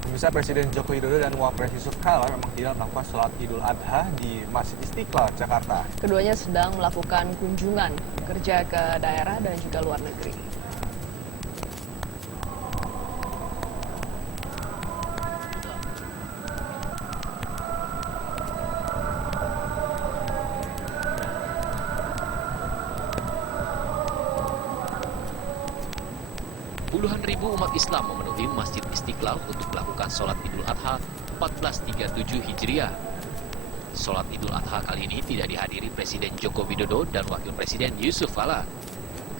Pemirsa, Presiden Joko Widodo dan Wapres Yusuf Kala memang tidak melakukan sholat Idul Adha di Masjid Istiqlal, Jakarta. Keduanya sedang melakukan kunjungan kerja ke daerah dan juga luar negeri. Puluhan ribu umat Islam memenuhi Masjid Istiqlal untuk melakukan sholat Idul Adha 1437 Hijriah. Sholat Idul Adha kali ini tidak dihadiri Presiden Joko Widodo dan Wakil Presiden Yusuf Kala.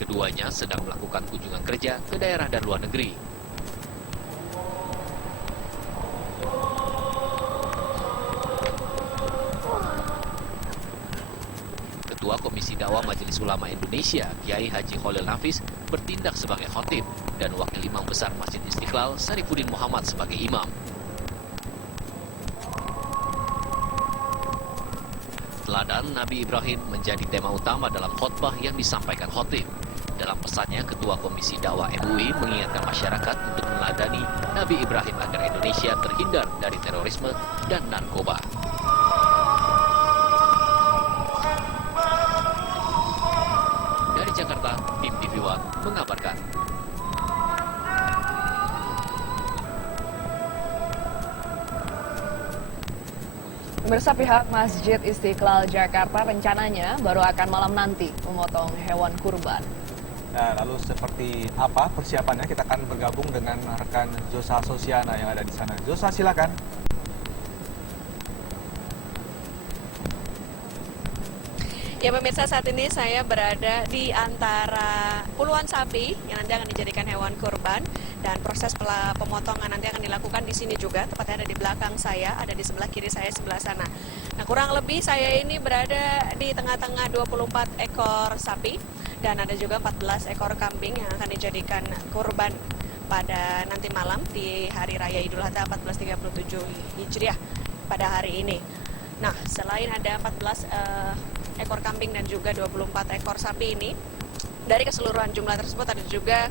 Keduanya sedang melakukan kunjungan kerja ke daerah dan luar negeri. Ketua Komisi Dakwah Majelis Ulama Indonesia, Kiai Haji Khalil Nafis, bertindak sebagai khotib dan Wakil Imam Besar Masjid Istiqlal, Sarifuddin Muhammad, sebagai imam. Teladan Nabi Ibrahim menjadi tema utama dalam khotbah yang disampaikan khotib. Dalam pesannya, Ketua Komisi Dakwah MUI mengingatkan masyarakat untuk meneladani Nabi Ibrahim agar Indonesia terhindar dari terorisme dan narkoba. Dari Jakarta, tim TV One mengabarkan. Pemirsa, pihak Masjid Istiqlal Jakarta rencananya baru akan malam nanti memotong hewan kurban. Nah, lalu seperti apa persiapannya? Kita akan bergabung dengan rekan Zosa Sosiana yang ada di sana. Zosa, silakan. Ya pemirsa, saat ini saya berada di antara puluhan sapi yang nanti akan dijadikan hewan kurban, dan proses pemotongan nanti akan dilakukan di sini juga, tepatnya ada di belakang saya, ada di sebelah kiri saya, sebelah sana. Nah, kurang lebih saya ini berada di tengah-tengah 24 ekor sapi dan ada juga 14 ekor kambing yang akan dijadikan kurban pada nanti malam di Hari Raya Idul Adha 1437 Hijriah pada hari ini. Nah, selain ada 14 ekor kambing dan juga 24 ekor sapi ini, dari keseluruhan jumlah tersebut ada juga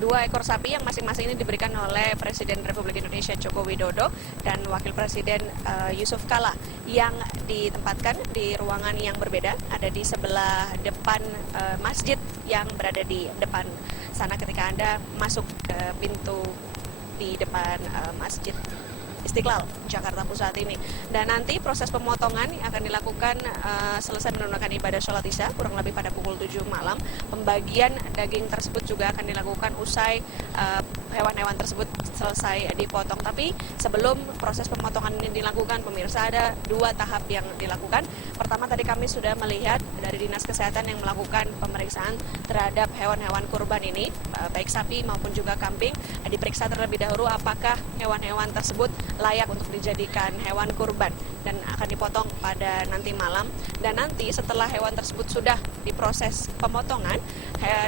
2 ekor sapi yang masing-masing ini diberikan oleh Presiden Republik Indonesia Joko Widodo dan Wakil Presiden Yusuf Kala, yang ditempatkan di ruangan yang berbeda, ada di sebelah depan masjid yang berada di depan sana ketika Anda masuk ke pintu di depan Masjid Istiqlal, Jakarta Pusat ini. Dan nanti proses pemotongan akan dilakukan selesai menunaikan ibadah sholat isya kurang lebih pada pukul 7 malam. Pembagian daging tersebut juga akan dilakukan usai hewan-hewan tersebut selesai dipotong. Tapi sebelum proses pemotongan ini dilakukan, pemirsa, ada 2 tahap yang dilakukan. Pertama, tadi kami sudah melihat dari Dinas Kesehatan yang melakukan pemeriksaan terhadap hewan-hewan kurban ini, baik sapi maupun juga kambing. Diperiksa terlebih dahulu apakah hewan-hewan tersebut layak untuk dijadikan hewan kurban dan akan dipotong pada nanti malam. Dan nanti setelah hewan tersebut sudah diproses pemotongan,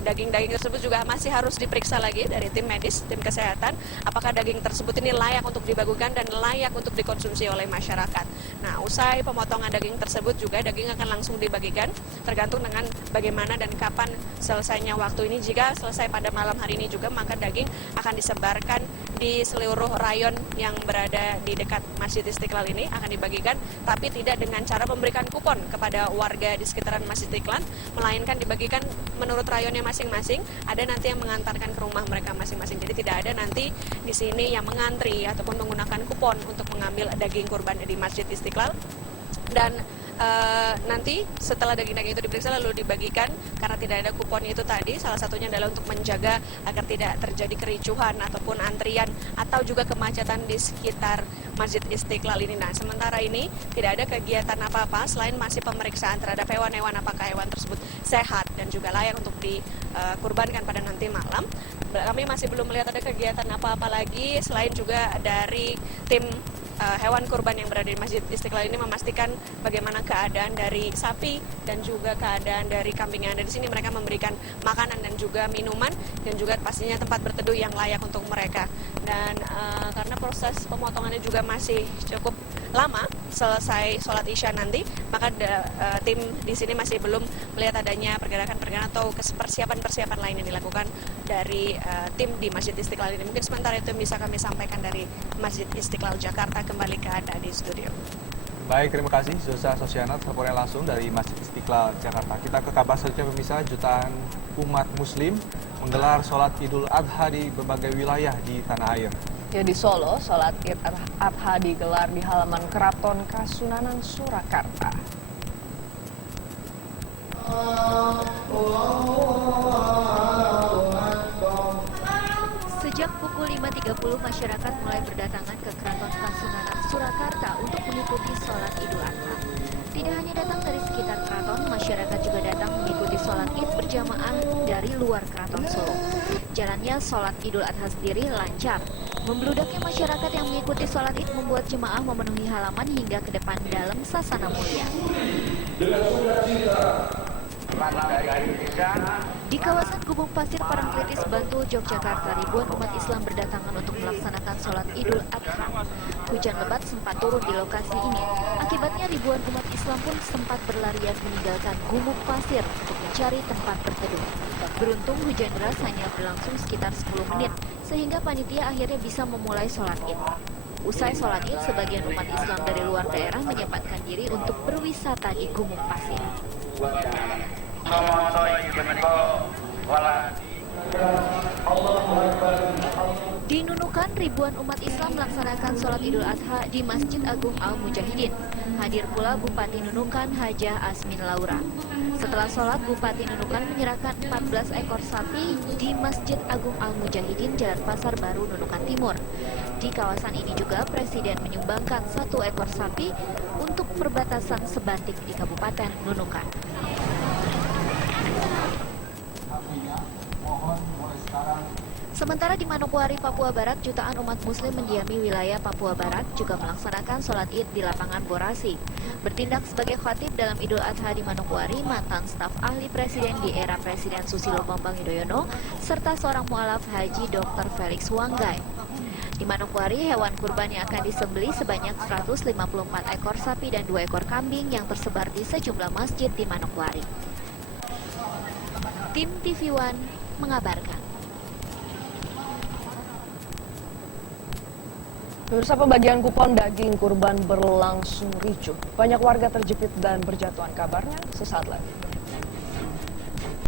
daging-daging tersebut juga masih harus diperiksa lagi dari tim medis, tim kesehatan, apakah daging tersebut ini layak untuk dibagikan dan layak untuk dikonsumsi oleh masyarakat. Nah, usai pemotongan daging tersebut juga daging akan langsung dibagikan, tergantung dengan bagaimana dan kapan selesainya waktu ini. Jika selesai pada malam hari ini juga, maka daging akan disebarkan di seluruh rayon yang berada di dekat Masjid Istiqlal ini, akan dibagikan, tapi tidak dengan cara memberikan kupon kepada warga di sekitaran Masjid Istiqlal, melainkan dibagikan menurut rayonnya masing-masing. Ada nanti yang mengantarkan ke rumah mereka masing-masing. Jadi tidak ada nanti di sini yang mengantri ataupun menggunakan kupon untuk mengambil daging kurban di Masjid Istiqlal. Dan nanti setelah daging-daging itu diperiksa lalu dibagikan, karena tidak ada kupon itu tadi, salah satunya adalah untuk menjaga agar tidak terjadi kericuhan ataupun antrian atau juga kemacetan di sekitar Masjid Istiqlal ini. Nah, sementara ini tidak ada kegiatan apa-apa selain masih pemeriksaan terhadap hewan-hewan, apakah hewan tersebut sehat dan juga layak untuk dikurbankan pada nanti malam. Kami masih belum melihat ada kegiatan apa-apa lagi selain juga dari tim hewan kurban yang berada di Masjid Istiqlal ini memastikan bagaimana keadaan dari sapi dan juga keadaan dari kambing yang ada di sini. Mereka memberikan makanan dan juga minuman dan juga pastinya tempat berteduh yang layak untuk mereka. Dan karena proses pemotongannya juga masih cukup lama selesai sholat Isya nanti, maka tim di sini masih belum melihat adanya pergerakan-pergerakan atau persiapan-persiapan lain yang dilakukan dari tim di Masjid Istiqlal ini. Mungkin sementara itu yang bisa kami sampaikan dari Masjid Istiqlal Jakarta. Kembali ke Anda di studio. Baik, terima kasih Zosa Sosiana, teleponnya langsung dari Masjid Istiqlal Jakarta. Kita ke kabar selanjutnya pemirsa, jutaan umat muslim menggelar sholat Idul Adha di berbagai wilayah di tanah air. Ya, di Solo, sholat Id Adha digelar di halaman Keraton Kasunanan Surakarta. Sejak pukul 5.30 masyarakat mulai berdatangan ke Keraton Kasunanan Surakarta untuk mengikuti sholat Idul Adha. Tidak hanya datang dari sekitar keraton, masyarakat juga datang mengikuti sholat Id berjamaah dari luar Keraton Solo. Jalannya sholat Idul Adha sendiri lancar. Membludaknya masyarakat yang mengikuti sholat Id membuat jemaah memenuhi halaman hingga ke depan dalam sasana mulia. Di kawasan Gubung Pasir Parangtritis, Bantul, Yogyakarta, ribuan umat Islam berdatangan untuk melaksanakan sholat Idul Adha. Hujan lebat sempat turun di lokasi ini. Akibatnya ribuan umat Islam pun sempat berlarian meninggalkan Gubung Pasir untuk mencari tempat berteduh. Beruntung hujan deras hanya berlangsung sekitar 10 menit, sehingga panitia akhirnya bisa memulai sholat Id. Usai sholat Id, sebagian umat Islam dari luar daerah menyempatkan diri untuk berwisata di Gubung Pasir. Di Nunukan, ribuan umat Islam melaksanakan sholat Idul Adha di Masjid Agung Al-Mujahidin. Hadir pula Bupati Nunukan Hajah Asmin Laura. Setelah sholat, Bupati Nunukan menyerahkan 14 ekor sapi di Masjid Agung Al-Mujahidin, Jalan Pasar Baru, Nunukan Timur. Di kawasan ini juga Presiden menyumbangkan 1 ekor sapi untuk perbatasan Sebatik di Kabupaten Nunukan. Sementara di Manokwari, Papua Barat, jutaan umat muslim mendiami wilayah Papua Barat juga melaksanakan sholat Id di lapangan Borasi. Bertindak sebagai khatib dalam Idul Adha di Manokwari, mantan staf ahli presiden di era Presiden Susilo Bambang Yudhoyono, serta seorang mualaf haji Dr. Felix Wanggai. Di Manokwari, hewan kurban yang akan disembelih sebanyak 154 ekor sapi dan 2 ekor kambing yang tersebar di sejumlah masjid di Manokwari. Tim TV One mengabarkan. Pemirsa, pembagian kupon daging kurban berlangsung ricuh. Banyak warga terjepit dan berjatuhan, kabarnya sesaat lagi.